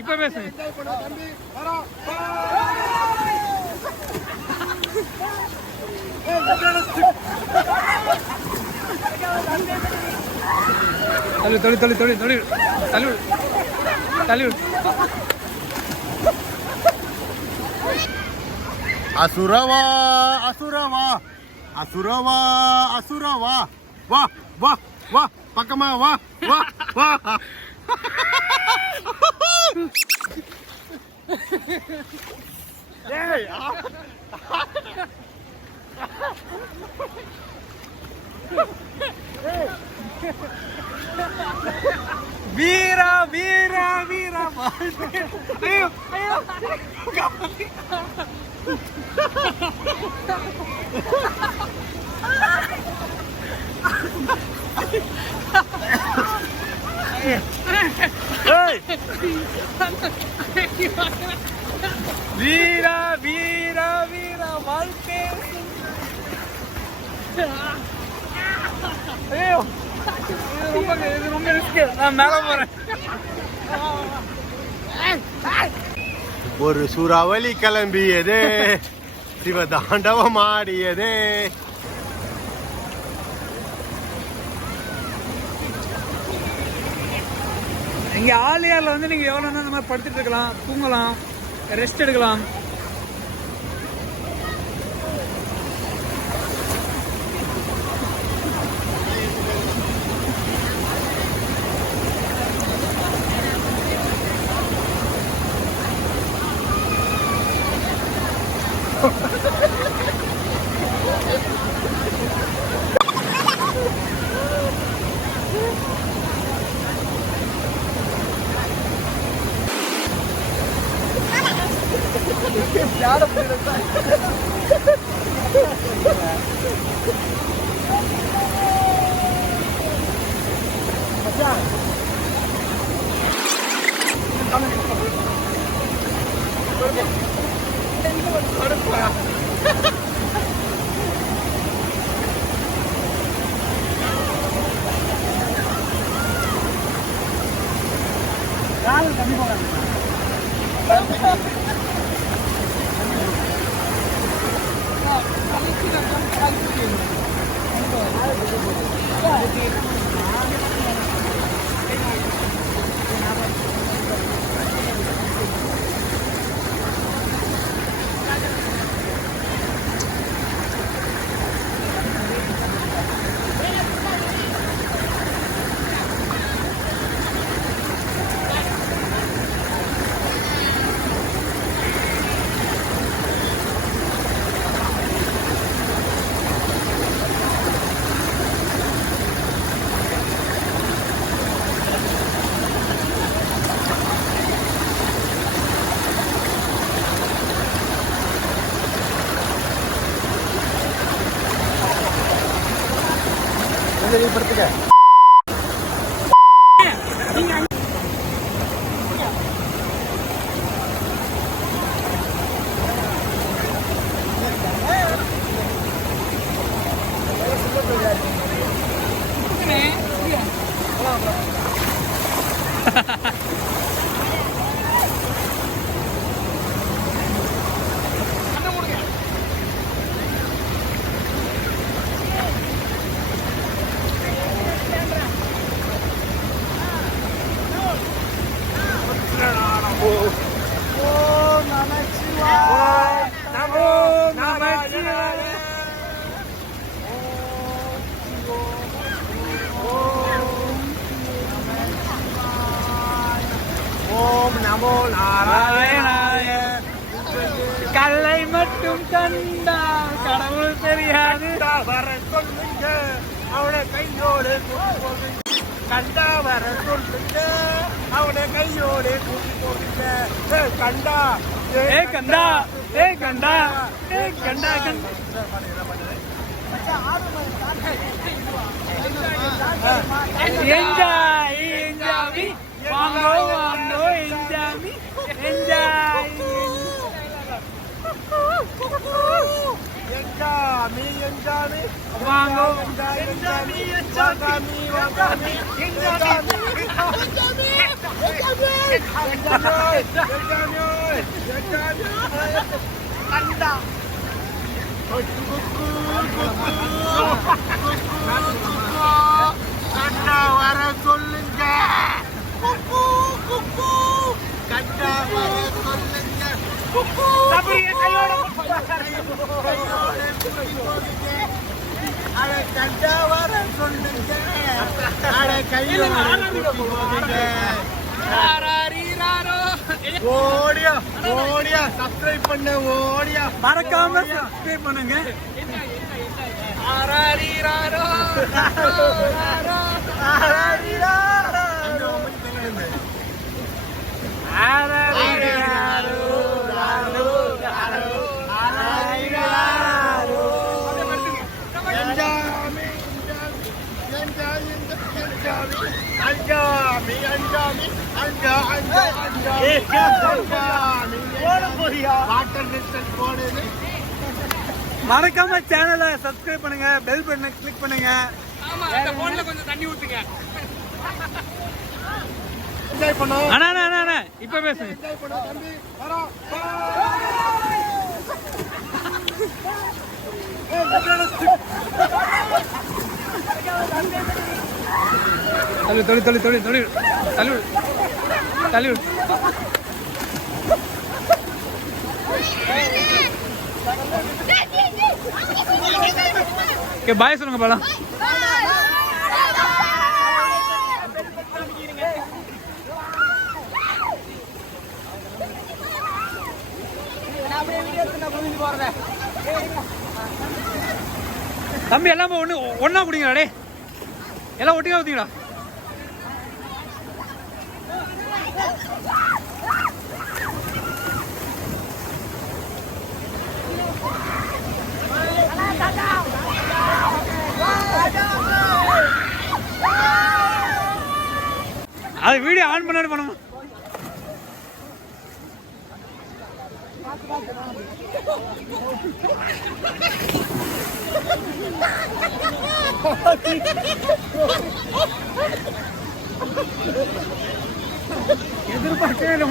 இப்ப பேசு. அசுரவா அசுரவா அசுரவா அசுரவா வா வா வா பக்கமா வா வா வா. வீரா வீரா வீரா. ஐயோ ஐயோ. வீரா வீரா வீரா வாழ்க்கை. ஐயோ இது ரொம்ப ரிஸ்க். நான் மேல போறேன். ஒரு சூறாவளி கிளம்பியது, சிவதாண்டவம் ஆடியது. இங்க ஆலியார்ல வந்து நீங்க எவ்வளவு நேரம் இந்த மாதிரி படுத்துட்டு இருக்கலாம், தூங்கலாம், ரெஸ்ட் எடுக்கலாம். படுத்துக்க. நமோ நாராயணாய. கல்லை மட்டும் கண்டா கடவுள் தெரியாது. வர சொல்லுங்க அவனை கையோடு கண்டா வர சொல்லுங்க அவனை கையோடு கூட்டி போடுங்க. கண்டா ஏ கண்டா ஏ கண்டா ஏ கண்டா கண்டா. என்ஜாய் என்ஜாய் வாங்கோ வாங்கோ என்ஜாய் என்ஜாய். வாங்கோ வர சொல்லுங்க கண்டா வர சொல்லுங்க அட கண்டா வர சொல்லுங்க அட கையோட ஓடியா ஓடியா சப்ஸ்கிரைப் பண்ண ஓடியா மறக்காம சப்ஸ்கிரைப் பண்ணுங்க. மறக்காம சேனலை சப்ஸ்கிரைப் பண்ணுங்க, பெல் பட்டனை கிளிக் பண்ணுங்க. கொஞ்சம் தண்ணி ஊத்துங்க. அண்ணா அண்ணா அண்ணா அண்ணா இப்ப பேசுங்க. தள்ளு தள்ளு தள்ளு தள்ளு தள்ளு தள்ளு தள்ளு. ஓகே பாய் சொல்லுங்க பாலாம். தம்பி எல்லாமே ஒன்னா குடிங்கடா டே, எல்லாம் ஒட்டியா ஊத்திங்கடா. அது வீடியோ ஆன் பண்ணாடு பண்ணுமா? எதிர்பார்க்கவே இல்லை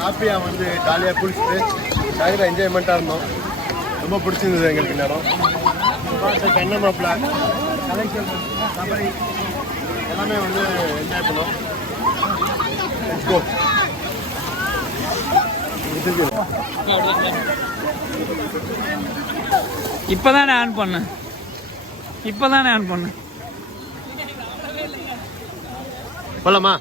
ஹாப்பியாக வந்து ஜாலியாக குளிச்சுட்டு பயங்கர என்ஜாய்மெண்ட்டாக இருந்தோம். ரொம்ப பிடிச்சிருந்தது எங்களுக்கு நேரம். கண்ண மாப்பிள்ள கலெக்ஷன் சபரி எல்லாமே வந்து என்ஜாய் பண்ணோம். இப்பதானே ஆன் பண்ண, இப்பதானே ஆன் பண்ண. போலாமா?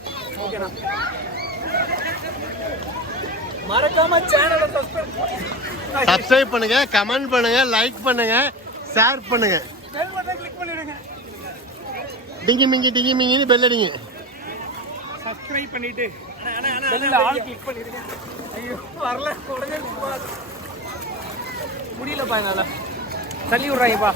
மறக்காம சேனலை சப்ஸ்கிரைப் பண்ணுங்க, கமெண்ட் பண்ணுங்க, லைக் பண்ணுங்க, ஷேர் பண்ணுங்க, பெல் பட்டனை கிளிக் பண்ணிடுங்க. டிங்கி மிங்கின்னு பெல் அடிங்க. சப்ஸ்கிரைப் பண்ணிட்டு பெல்ல ஆல் கிளிக் பண்ணிடுங்க. ஐயோ வரல, உடனே முடியலப்பா, என்னால தள்ளி விடுறாங்கப்பா.